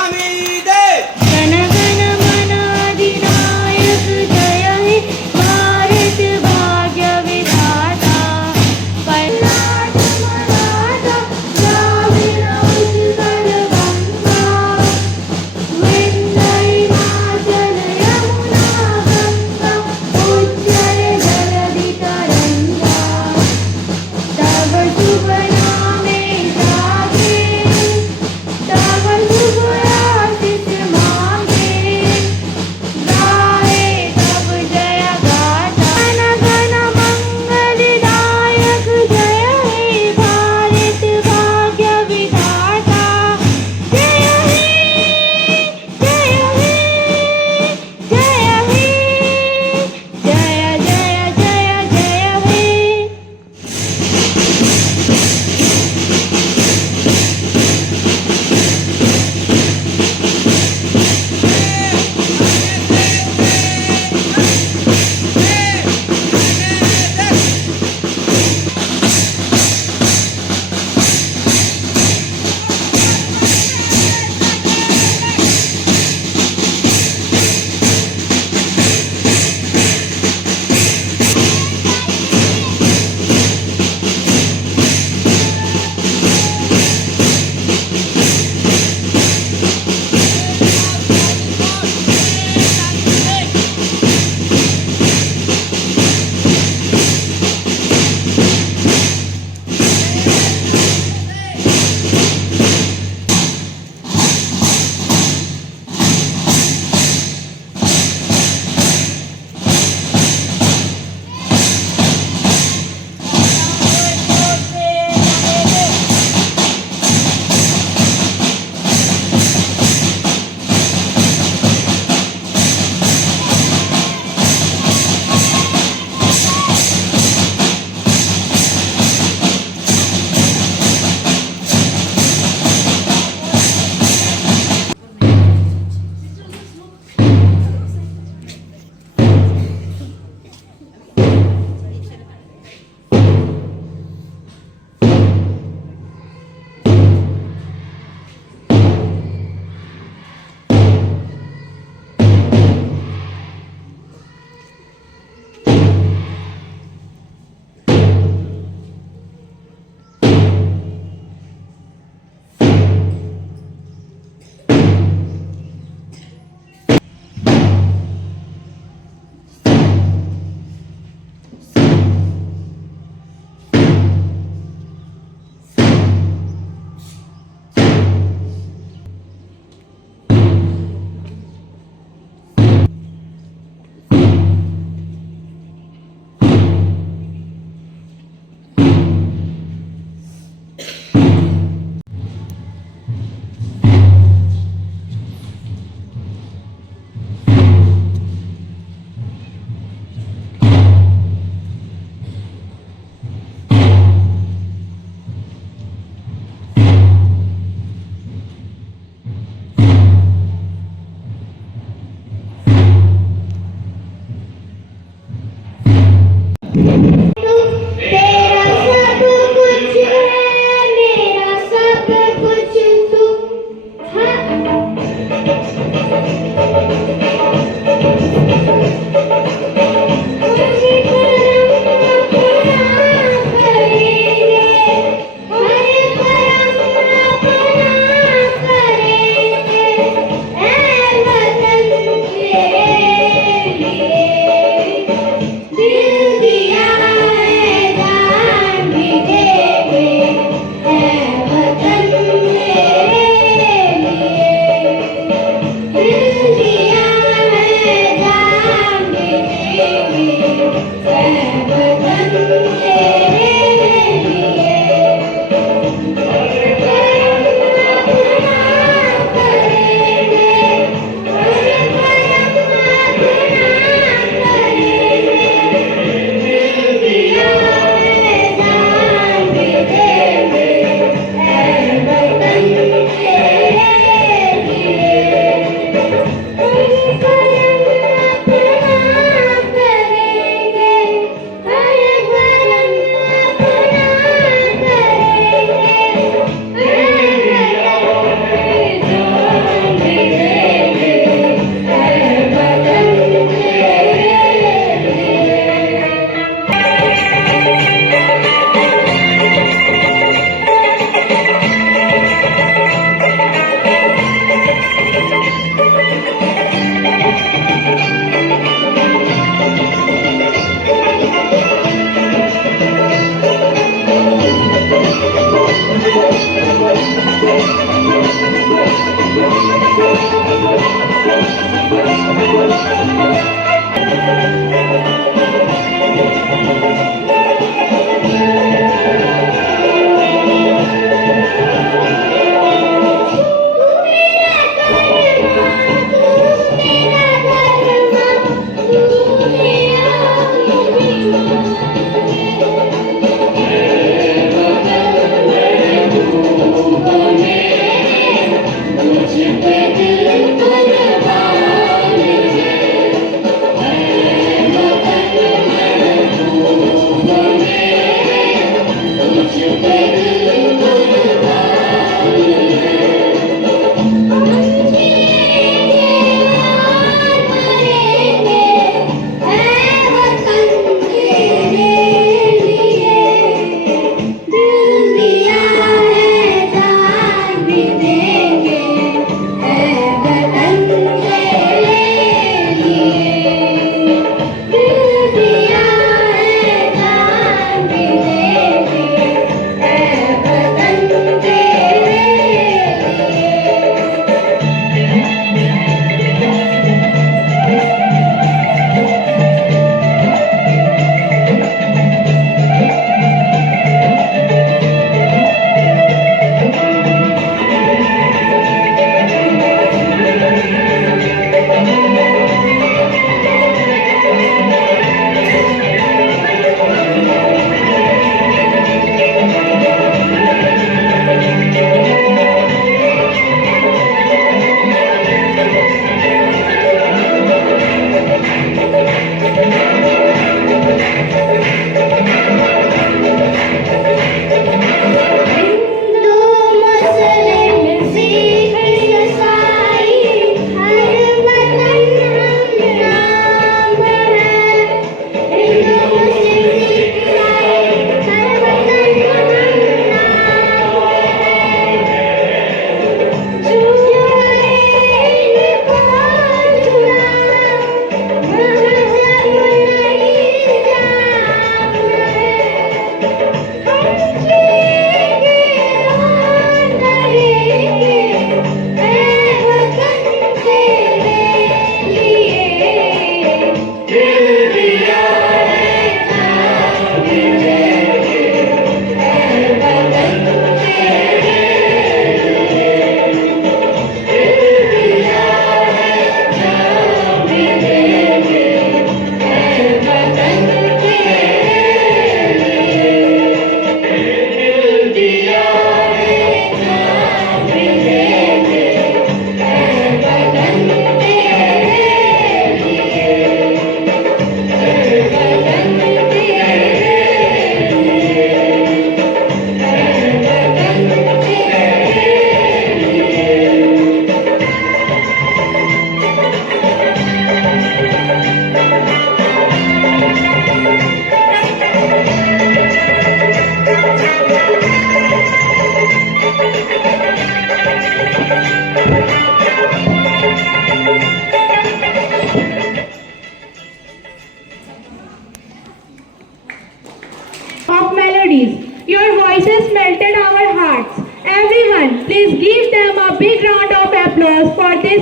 स्वामी दे गण गण मन अधिनायक जय हे भारत भाग्य विधाता प्रहलाद मराठा द्राविड उत्कल गंगा विंध्य हिमाचल यमुना गंगा उज्जल जलधि तरंगा तव शुभ नामे जागे तव शुभ आशीष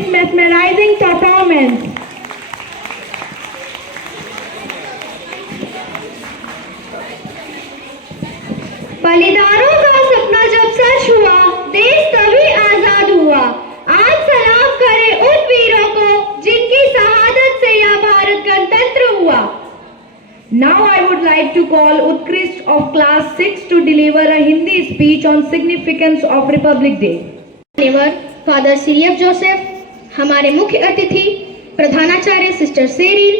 mesmerizing performance. बलिदानों का सपना जब सच हुआ, देश तभी आजाद हुआ। आज सलाम करें उन वीरों को जिनकी शहादत से यह भारत गणतंत्र हुआ। Now I would like to call Utkrist of class 6 to deliver a Hindi speech on significance of Republic Day. Father सीरियफ जोसेफ, हमारे मुख्य अतिथि प्रधानाचार्य सिस्टर सेरिन,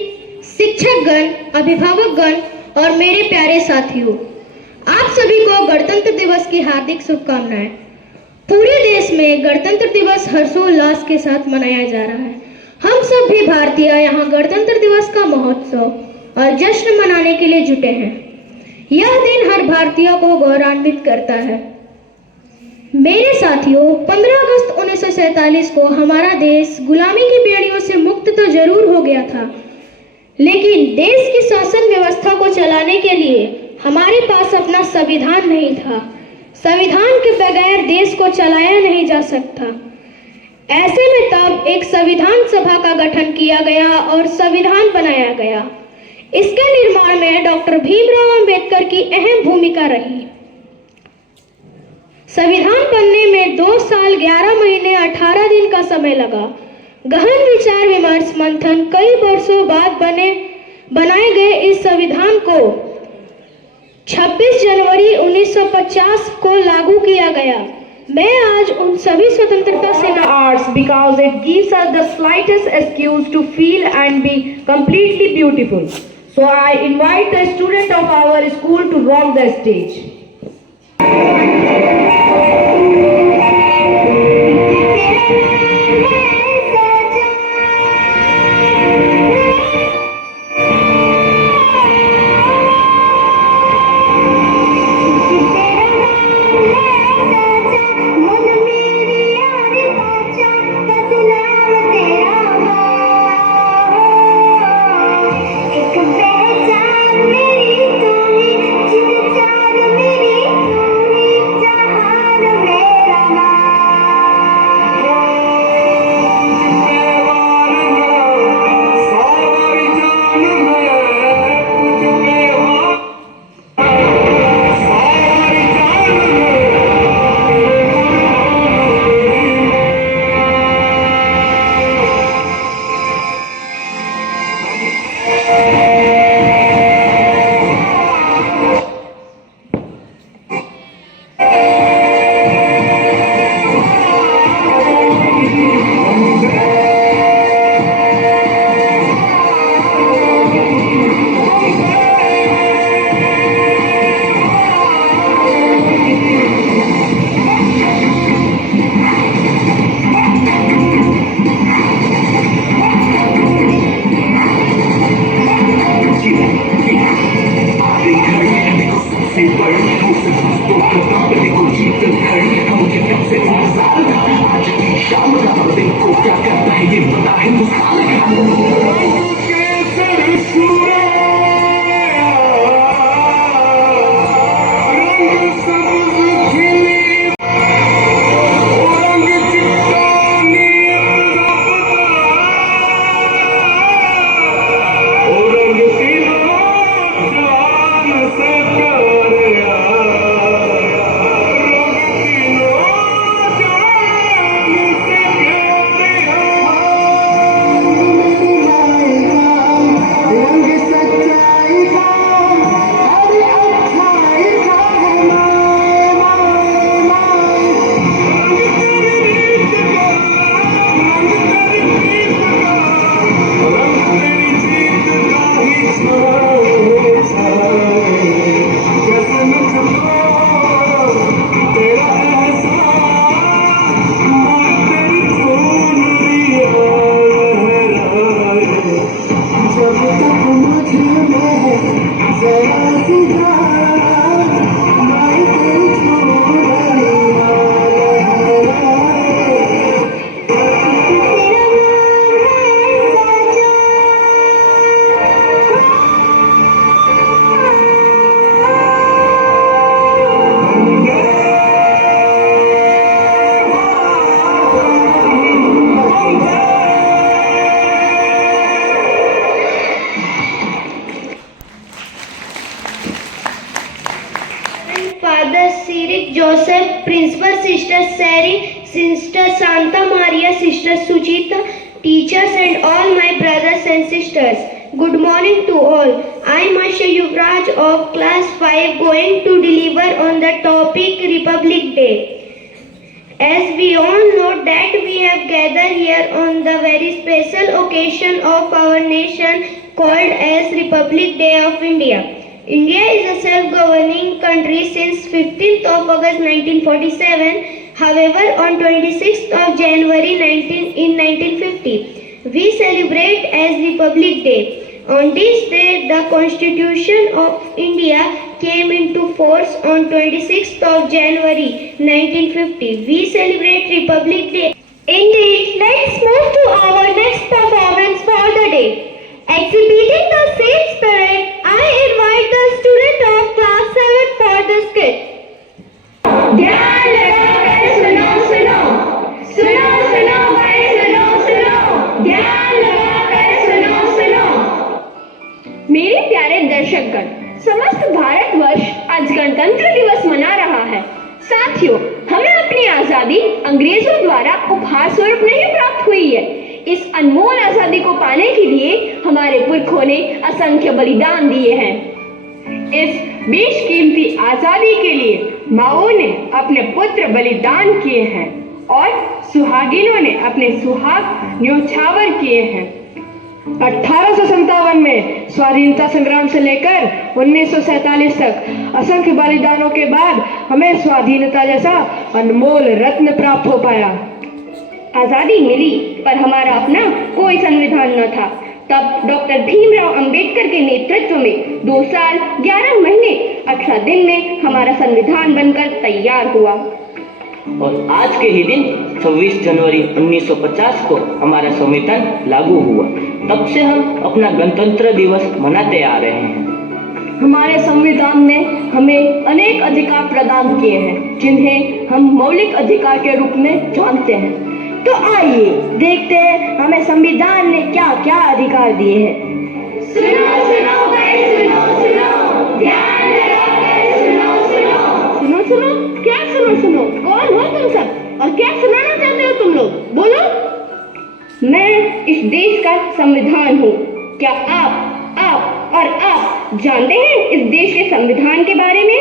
शिक्षकगण, अभिभावकगण और मेरे प्यारे साथियों, आप सभी को गणतंत्र दिवस की हार्दिक शुभकामनाएं। पूरे देश में गणतंत्र दिवस हर्षोल्लास के साथ मनाया जा रहा है। हम सब भी भारतीय यहाँ गणतंत्र दिवस का महोत्सव और जश्न मनाने के लिए जुटे हैं। यह दिन हर भारतीय को गौरवान्वित करता है। मेरे साथियों, 15 अगस्त 1947 को हमारा देश गुलामी की बेड़ियों से मुक्त तो जरूर हो गया था, लेकिन देश की शासन व्यवस्था को चलाने के लिए हमारे पास अपना संविधान नहीं था। संविधान के बगैर देश को चलाया नहीं जा सकता। ऐसे में तब एक संविधान सभा का गठन किया गया और संविधान बनाया गया। इसके निर्माण में डॉक्टर भीमराव अंबेडकर की अहम भूमिका रही। संविधान बनने में 2 साल 11 महीने 18 दिन का समय लगा। गहन विचार विमर्श मंथन कई वर्षों बाद बनाए गए इस संविधान को 26 जनवरी 1950 को लागू किया गया। मैं आज उन सभी स्वतंत्रता सेना Arts because it gives us the slightest excuse to feel and be completely beautiful. So I invite the student of our school to rock the stage. Father Cyril Joseph, Principal Sister Sari, Sister Santa Maria, Sister Sujita, teachers and all my brothers and sisters. Good morning to all. I am Master Yuvraj of class 5 going to deliver on the topic Republic Day. As we all know that we have gathered here on the very special occasion of our nation called as Republic Day of India. India is a self-governing country since 15th of August 1947. However, on 26th of January 1950, we celebrate as Republic Day. On this day, the Constitution of India came into force on 26th of January 1950. We celebrate Republic Day. Indeed, let's move to our next performance for the day. Exhibiting the same spirit, I invite the student of class 7 for the skit. ध्यान लगाकर सुनो सुनो सुनो सुनो गणतंत्र दिवस मना रहा है। साथियों, हमें अपनी आजादी अंग्रेजों द्वारा उपहार स्वरूप नहीं प्राप्त हुई है। इस अनमोल आजादी को पाने के लिए हमारे पुरखों ने असंख्य बलिदान दिए हैं। इस बेशकीमती आजादी के लिए माओ ने अपने पुत्र बलिदान किए हैं और सुहागिनों ने अपने सुहाग न्योछावर किए हैं। 1857 में स्वाधीनता संग्राम से लेकर 1947 तक असंख्य बलिदानों के बाद हमें स्वाधीनता जैसा अनमोल रत्न प्राप्त हो पाया। आजादी मिली पर हमारा अपना कोई संविधान न था। तब डॉक्टर भीमराव अंबेडकर के नेतृत्व में 2 साल 11 महीने 18 दिन में हमारा संविधान बनकर तैयार हुआ। और आज के ही दिन 26 जनवरी 1950 को हमारा संविधान लागू हुआ। तब से हम अपना गणतंत्र दिवस मनाते आ रहे हैं। हमारे संविधान ने हमें अनेक अधिकार प्रदान किए हैं जिन्हें हम मौलिक अधिकार के रूप में जानते हैं। तो आइए देखते हैं हमें संविधान ने क्या क्या अधिकार दिए हैं। सुनो सुनो भाई, सुनो सुनो, ध्यान लगाकर सुनो सुनो। सुनो सुनो, क्या सुनो सुनो? कौन हो तुम सब और क्या सुनाना चाहते हो तुम लोग? बोलो। मैं इस देश का संविधान हूँ। क्या आप और आप जानते हैं इस देश के संविधान के बारे में?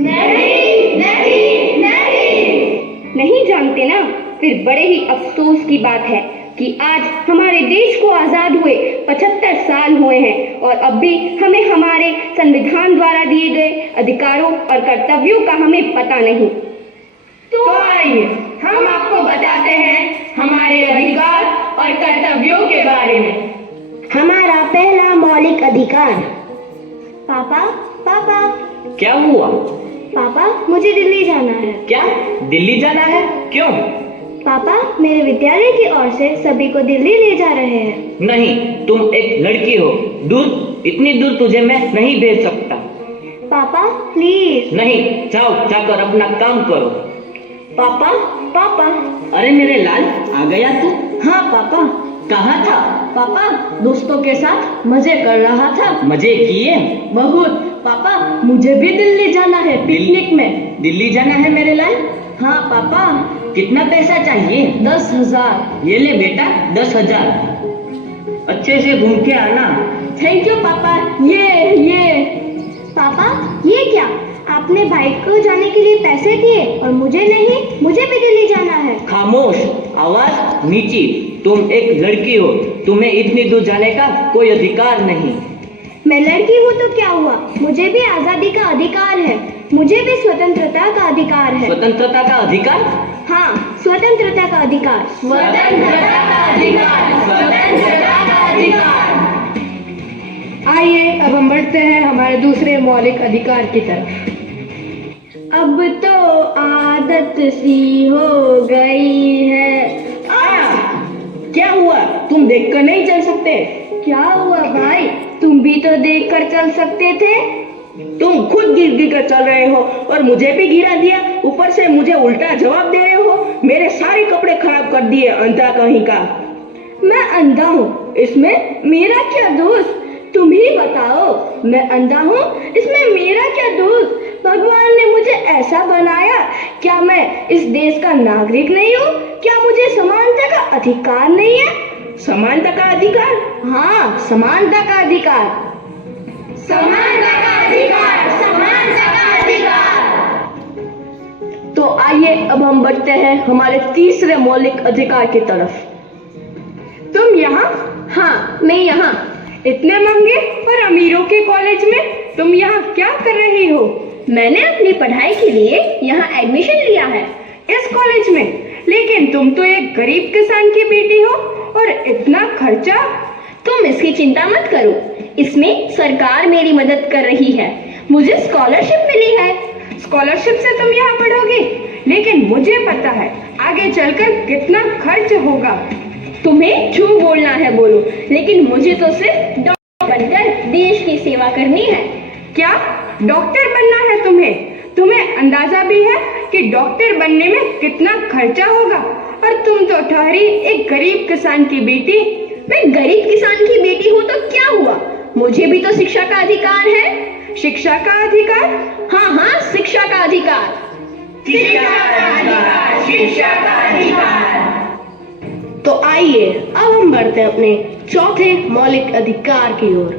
नहीं नहीं नहीं नहीं जानते ना? फिर बड़े ही अफसोस की बात है कि आज हमारे देश को आजाद हुए 75 साल हुए हैं और अब भी हमें हमारे संविधान द्वारा दिए गए अधिकारों और कर्तव्यों का हमें पता नहीं। तो आइए हम आपको बताते हैं हमारे अधिकार और कर्तव्यों के बारे में। हमारा पहला मौलिक अधिकार। पापा पापा क्या हुआ? पापा, मुझे दिल्ली जाना है। क्या दिल्ली जाना है? क्यों? पापा, मेरे विद्यालय की ओर से सभी को दिल्ली ले जा रहे हैं। नहीं, तुम एक लड़की हो। इतनी दूर तुझे मैं नहीं भेज सकता। पापा प्लीज। नहीं, जाओ, जाकर अपना काम करो। पापा पापा। अरे मेरे लाल, आ गया तू? हाँ पापा। कहाँ था? पापा, दोस्तों के साथ मजे कर रहा था। मजे किए? बहुत। पापा, मुझे भी दिल्ली जाना है पिकनिक में। दिल्ली जाना है मेरे लाल? हाँ पापा। कितना पैसा चाहिए? 10,000। ये ले बेटा, 10,000। अच्छे से घूम के आना। थैंक यू पापा। ये पापा, ये क्या? आपने भाई को जाने के लिए पैसे दिए और मुझे नहीं? मुझे भी दिल्ली जाना है। खामोश, आवाज नीची। तुम एक लड़की हो, तुम्हें इतनी दूर जाने का कोई अधिकार नहीं। मैं लड़की हूँ तो क्या हुआ? मुझे भी आजादी का अधिकार है। मुझे भी स्वतंत्रता का अधिकार है। स्वतंत्रता का अधिकार? हाँ, स्वतंत्रता का अधिकार। स्वतंत्रता का अधिकार। स्वतंत्रता का अधिकार। आइए अब हम बढ़ते हैं हमारे दूसरे मौलिक अधिकार की तरफ। अब तो आदत सी हो गई है। क्या हुआ? तुम देखकर नहीं चल सकते? क्या हुआ भाई? तुम भी तो देखकर चल सकते थे। तुम खुद गिर कर चल रहे हो और मुझे भी गिरा दिया। ऊपर से मुझे उल्टा जवाब दे रहे हो। मेरे सारे कपड़े खराब कर दिए, अंधा कहीं का। मैं अंधा हूँ, इसमें मेरा क्या दोष? तुम ही बताओ। मैं अंधा हूँ, इसमें मेरा क्या दोष? भगवान ने मुझे ऐसा बनाया। क्या मैं इस देश का नागरिक नहीं हूँ? क्या मुझे समानता का अधिकार नहीं है? समानता का अधिकार? हाँ, समानता का अधिकार। समानता का अधिकार। समानता का अधिकार। तो आइए अब हम बढ़ते हैं हमारे तीसरे मौलिक अधिकार की तरफ। तुम यहाँ? हाँ, मैं यहाँ। इतने महंगे और अमीरों के कॉलेज में तुम यहाँ क्या कर रही हो? मैंने अपनी पढ़ाई के लिए यहाँ एडमिशन लिया है इस कॉलेज में। लेकिन तुम तो एक गरीब किसान की बेटी हो और इतना खर्चा। तुम इसकी चिंता मत करो, इसमें सरकार मेरी मदद कर रही है। मुझे स्कॉलरशिप मिली है। स्कॉलरशिप से तुम यहाँ पढ़ोगी, लेकिन मुझे पता है आगे चलकर कितना खर्च होगा। तुम्हें जो बोलना है बोलो, लेकिन मुझे तो सिर्फ डॉक्टर बनकर देश की सेवा करनी है। क्या डॉक्टर बनना है तुम्हें? तुम्हें अंदाजा भी है कि डॉक्टर बनने में कितना खर्चा होगा? और तुम तो ठहरी एक गरीब किसान की बेटी। मैं गरीब किसान की बेटी हूँ तो क्या हुआ? मुझे भी तो शिक्षा का अधिकार है। शिक्षा का अधिकार? हाँ, अधिकार। तो आइए अब हम बढ़ते हैं अपने चौथे मौलिक अधिकार की ओर।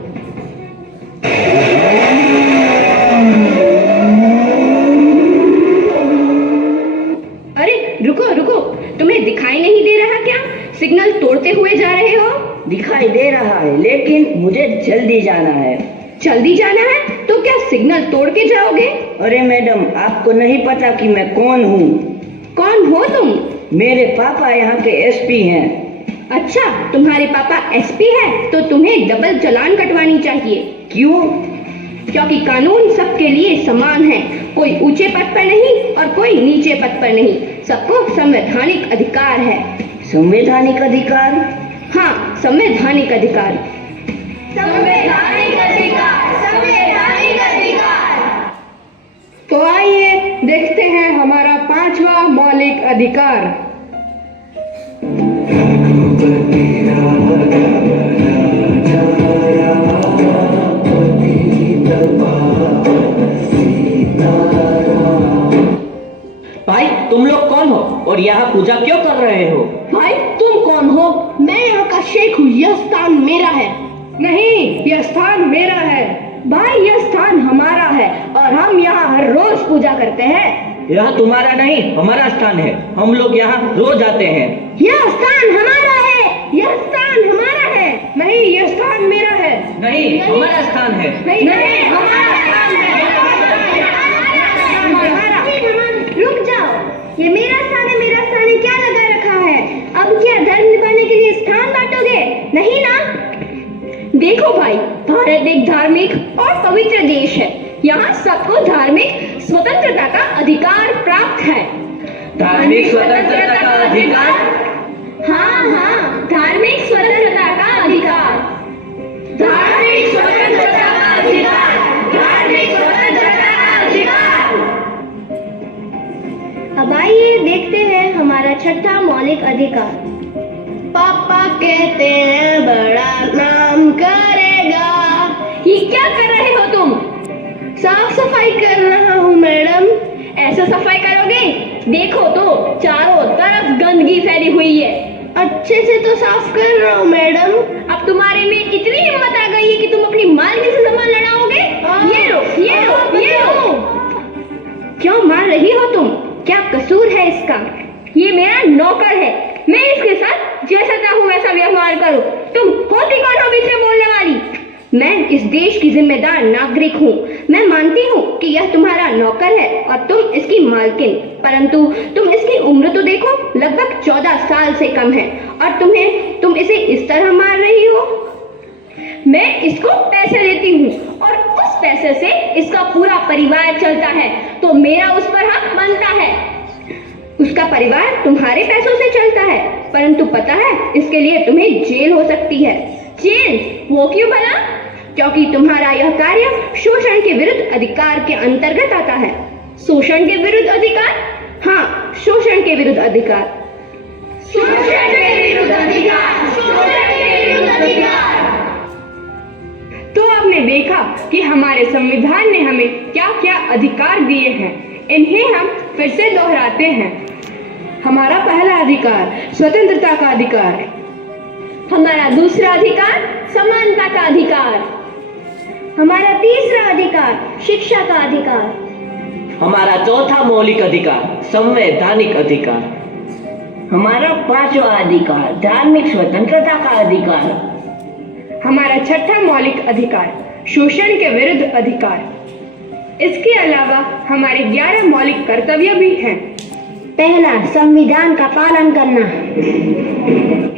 अरे रुको रुको, तुम्हें दिखाई नहीं दे रहा क्या? सिग्नल तोड़ते हुए जा रहे हो। दिखाई दे रहा है, लेकिन मुझे जल्दी जाना है। जल्दी जाना है तो क्या सिग्नल तोड़ के जाओगे? अरे मैडम, आपको नहीं पता कि मैं कौन हूँ? कौन हो तुम? मेरे पापा यहाँ के एसपी हैं। अच्छा, तुम्हारे पापा एसपी है तो तुम्हें डबल चालान कटवानी चाहिए। क्यों? क्योंकि कानून सबके लिए समान है, कोई ऊंचे पद पर नहीं और कोई नीचे पद पर नहीं, सबको संवैधानिक अधिकार है। संवैधानिक अधिकार? हाँ, संवैधानिक अधिकार। तो आइए देखते हैं हमारा पांचवा मौलिक अधिकार। भाई, तुम लोग कौन हो और यहाँ पूजा क्यों कर रहे हो? भाई तुम कौन हो? मैं यहाँ का शेख हूँ, यह स्थान मेरा है। नहीं, यह स्थान मेरा है। भाई, यह स्थान हमारा है और हम यहाँ हर रोज पूजा करते हैं। यह तुम्हारा नहीं, हमारा स्थान है। हम लोग यहाँ रोज आते हैं। यह स्थान हमारा है, यह स्थान हमारा है। नहीं, यह स्थान मेरा है। नहीं, हमारा स्थान है। नहीं, हमारा स्थान है। रुक जाओ, ये मेरा स्थान है, मेरा स्थान है क्या लगा रखा है? अब क्या धर्म निभाने के लिए स्थान बांटोगे? नहीं ना? देखो भाई, भारत एक धार्मिक और पवित्र देश है। यहाँ सबको धार्मिक स्वतंत्रता का अधिकार प्राप्त है। धार्मिक स्वतंत्रता का अधिकार? हाँ, धार्मिक स्वतंत्रता का अधिकार। धार्मिक स्वतंत्रता का अधिकार। धार्मिक स्वतंत्रता का अधिकार। अब आइए देखते हैं हमारा छठा मौलिक अधिकार। पापा कहते हैं बड़ा नाम करेगा। ये क्या कर रहे हो तुम? साफ सफाई कर रहा हूँ मैडम। ऐसा सफाई करोगे? देखो तो चारों तरफ गंदगी फैली हुई है। अच्छे से तो साफ कर रहा हूँ मैडम। अब तुम्हारे में इतनी हिम्मत आ गई है कि तुम अपनी मालकिन से सामान लड़ाओगे? ये लो, ये लो, ये लो। क्यों मार रही हो तुम? क्या कसूर है इसका? ये मेरा नौकर है, मैं इसके साथ जैसा चाहूँ वैसा व्यवहार करूँ। तुम होती कौन हो बीच में बोलने वाली? मैं इस देश की जिम्मेदार नागरिक हूँ। मैं मानती हूँ कि यह तुम्हारा नौकर है और तुम इसकी मालकिन, परंतु तुम इसकी उम्र तो देखो, लगभग 14 साल से कम है और तुम इसे इस तरह मार रही हो। मैं इसको पैसे देती हूँ और उस पैसे से इसका पूरा परिवार चलता है, तो मेरा उस पर हक बनता है। उसका परिवार तुम्हारे पैसों से चलता है, परंतु पता है इसके लिए तुम्हें जेल हो सकती है। जेल? वो क्यों भला? क्योंकि तुम्हारा यह कार्य शोषण के विरुद्ध अधिकार के अंतर्गत आता है। शोषण के विरुद्ध अधिकार? हाँ, शोषण के विरुद्ध अधिकार। शोषण के विरुद्ध अधिकार। शोषण के विरुद्ध अधिकार। तो आपने देखा कि हमारे संविधान ने हमें क्या क्या अधिकार दिए हैं। इन्हें हम फिर से दोहराते हैं। हमारा पहला अधिकार स्वतंत्रता का अधिकार। हमारा दूसरा अधिकार समानता का अधिकार। हमारा तीसरा अधिकार शिक्षा का अधिकार। हमारा चौथा मौलिक अधिकार संवैधानिक अधिकार। हमारा पांचवा अधिकार धार्मिक स्वतंत्रता का अधिकार। हमारा छठा मौलिक अधिकार शोषण के विरुद्ध अधिकार। इसके अलावा हमारे 11 मौलिक कर्तव्य भी हैं। पहला, संविधान का पालन करना।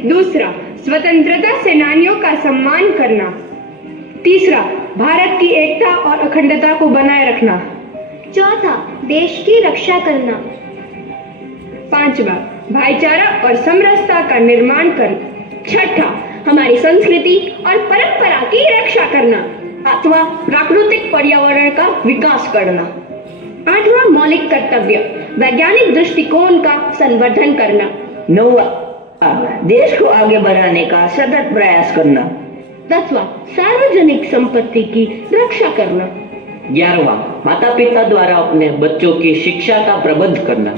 दूसरा, स्वतंत्रता सेनानियों का सम्मान करना। तीसरा, भारत की एकता और अखंडता को बनाए रखना। चौथा, देश की रक्षा करना। पांचवा, भाईचारा और समरसता का निर्माण करना। छठा, हमारी संस्कृति और परंपरा की रक्षा करना अथवा प्राकृतिक पर्यावरण का विकास करना। आठवां मौलिक कर्तव्य, वैज्ञानिक दृष्टिकोण का संवर्धन करना। नौवां, देश को आगे बढ़ाने का सतत प्रयास करना। 10वां, सार्वजनिक संपत्ति की रक्षा करना। 11वां, माता पिता द्वारा अपने बच्चों की शिक्षा का प्रबंध करना।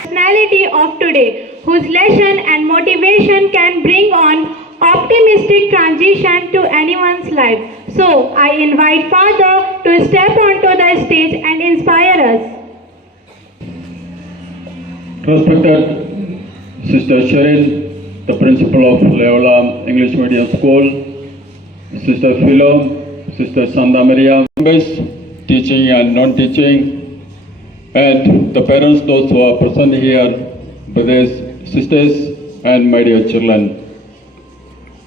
Personality of today, whose lesson and motivation can bring on optimistic transition to anyone's life. So, I invite Father to step onto the stage and inspire us. Respected Sister Sheryl, the principal of Loyola English Medium School, Sister Philo, Sister Santa Maria, members, teaching and non-teaching, and the parents, those who are present here, brothers, sisters, and my dear children.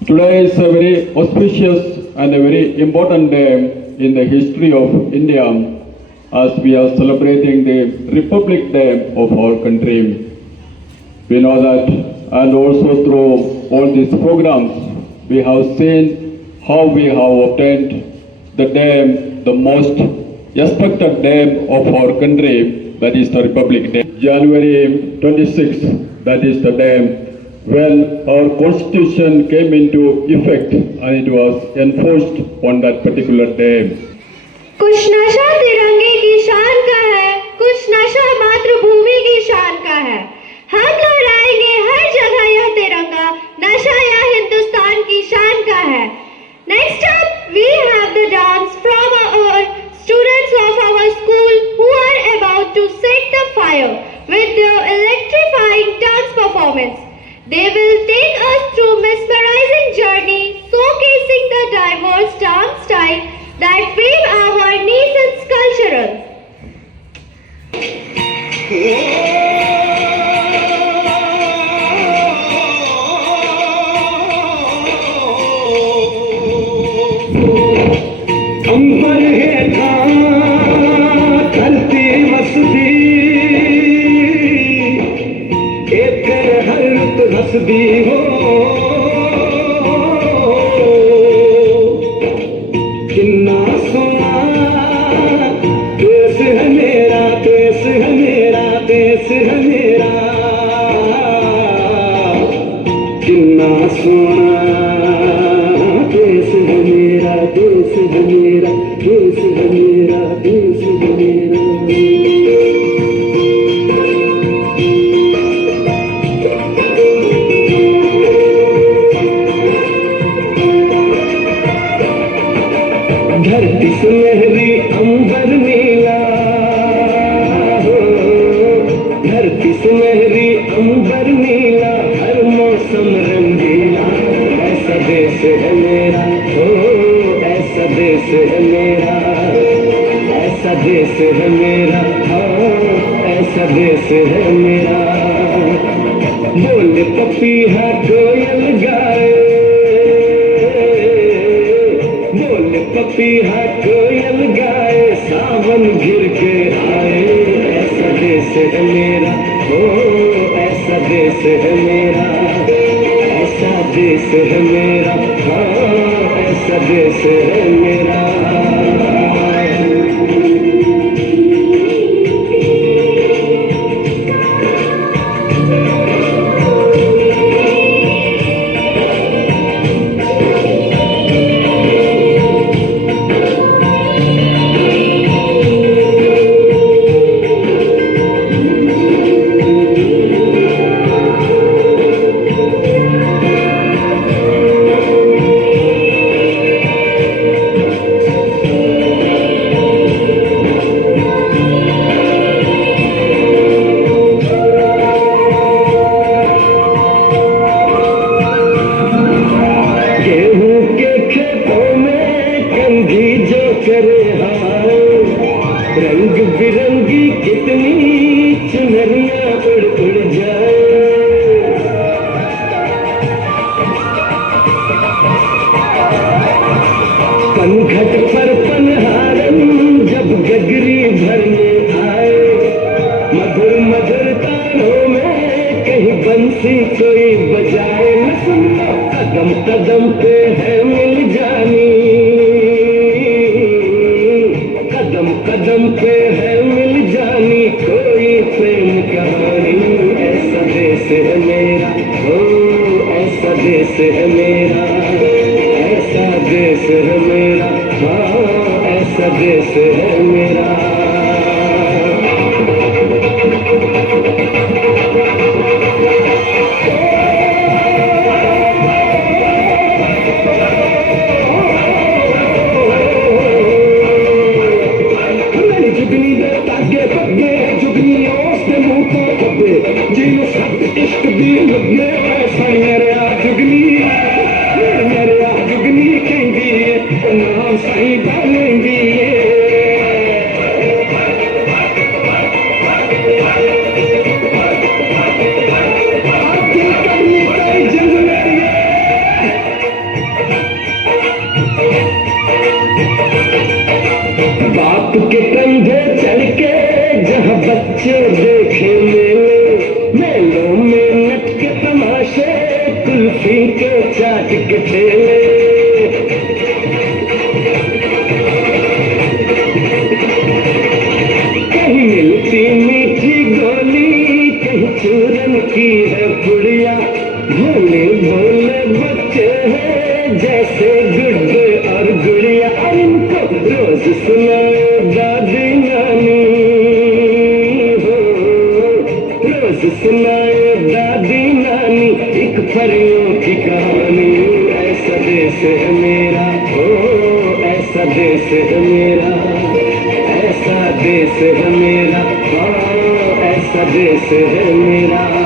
Today is a very auspicious and a very important day in the history of India, as we are celebrating the Republic Day of our country. We know that, and also through all these programs, we have seen how we have obtained the day, the most respected day of our country, that is the Republic Day. January 26th, that is the day when our Constitution came into effect and it was enforced on that particular day. कुछ नशा तिरंगे की शान का है, कुछ नशा मातृभूमि की शान का है। हम लहराएंगे हर जगह यह तिरंगा, नशा यह हिंदुस्तान की शान का है। Next up, we have the dance from our students of our school who are about to set the fire with their electrifying dance performance. They will take us through mesmerizing journey, showcasing the diverse dance style that weave our nation's cultural. अंबर हेठा धरती वसदी एक हरत हसदी हो किन्ना सोना देश है मेरा, देश है मेरा, देश है मेरा, किन्ना सोना देश है मेरा, देश है मेरा, देश है मेरा, देश है मेरा। धरती सुनहरी अंबर नीला हो, धरती सुनहरी अंबर नीला, हर मौसम रंगीला, ऐसा देश है मेरा, हो ऐसा देश है मेरा, ऐसा देश है मेरा, हाँ ऐसा देश है मेरा। बोल पपीहा कोयल गाए, बोल पपीहा कोयल गाए, सावन घिर के आए, ऐसा देश है मेरा, हो ऐसा देश है मेरा, ऐसा देश है मेरा, हाँ ऐसा देश है मेरा। रंग बिरंगी कितनी चुनरियां उड़ उड़ जाए, पनघट पर पनहारन जब गगरी भरने आए, मधुर मधुर तानों में कहीं बंसी कोई बजाए, न सुनो कदम कदम पे है मिल जानी, देश है मेरा। मेरी जुगनी दे तागे बगे, जुगनियों से मुंह तो खबे, जिन्हों सब इश्क दी लगे, ऐसा मेरे आ जुगनी, मेरे आ जुगनी कहंदी है, नाम सही डालेंगी बाप के कंधे चढ़ के जहाँ बच्चे देखे मेले, मेलों में नच के तमाशे, कुल्फी के चाट के ठेले। कहीं मिलती मीठी गोली, कहीं चूरन की है पुड़िया, भोले भोले बच्चे हैं जैसे गुड्डे और गुड़िया। और इनको रोज सुनाए दादी नानी हो, रोज सुनाए दादी नानी एक परियों की कहानी। ऐसा देश है मेरा, ओ ऐसा देश है मेरा, ऐसा देश है मेरा, ओ ऐसा देश है मेरा।